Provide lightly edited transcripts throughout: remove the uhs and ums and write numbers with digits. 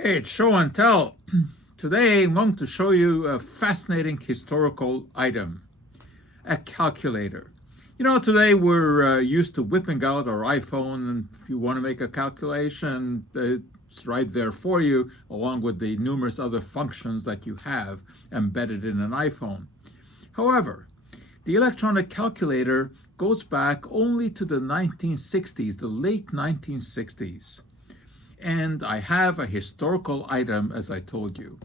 Hey, it's Show and Tell. Today I'm going to show you a fascinating historical item, a calculator. Today we're used to whipping out our iPhone, and if you want to make a calculation, it's right there for you, along with the numerous other functions that you have embedded in an iPhone. However, the electronic calculator goes back only to the 1960s, the late 1960s. And I have a historical item, as I told you.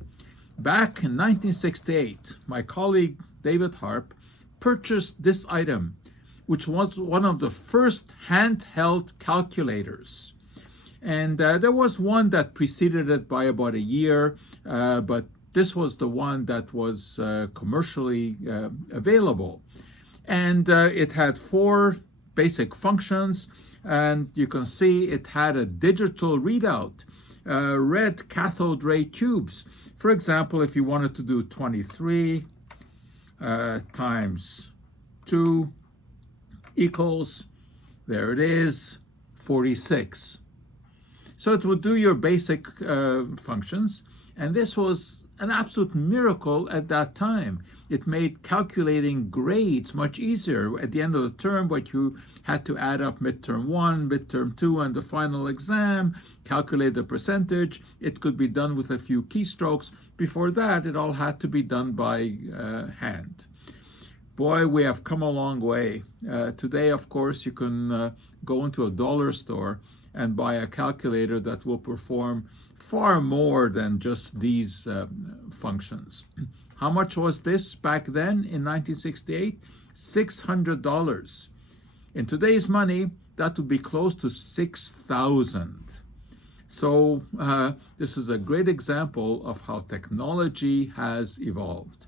Back in 1968, my colleague David Harp purchased this item, which was one of the first handheld calculators. And there was one that preceded it by about a year, but this was the one that was commercially available. And it had four basic functions. And you can see it had a digital readout, red cathode ray tubes. For example, if you wanted to do 23 times 2 equals, there it is, 46. So it would do your basic functions, and this was an absolute miracle at that time. It made calculating grades much easier. At the end of the term, what you had to add up midterm 1, midterm 2, and the final exam, calculate the percentage. It could be done with a few keystrokes. Before that, it all had to be done by hand. Boy, we have come a long way. Today, of course, you can go into a dollar store and buy a calculator that will perform far more than just these functions. How much was this back then in 1968? $600. In today's money, that would be close to $6,000. So this is a great example of how technology has evolved.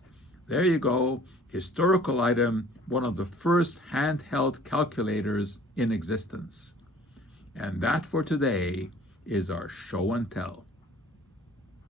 There you go, historical item, one of the first handheld calculators in existence. And that for today is our show and tell.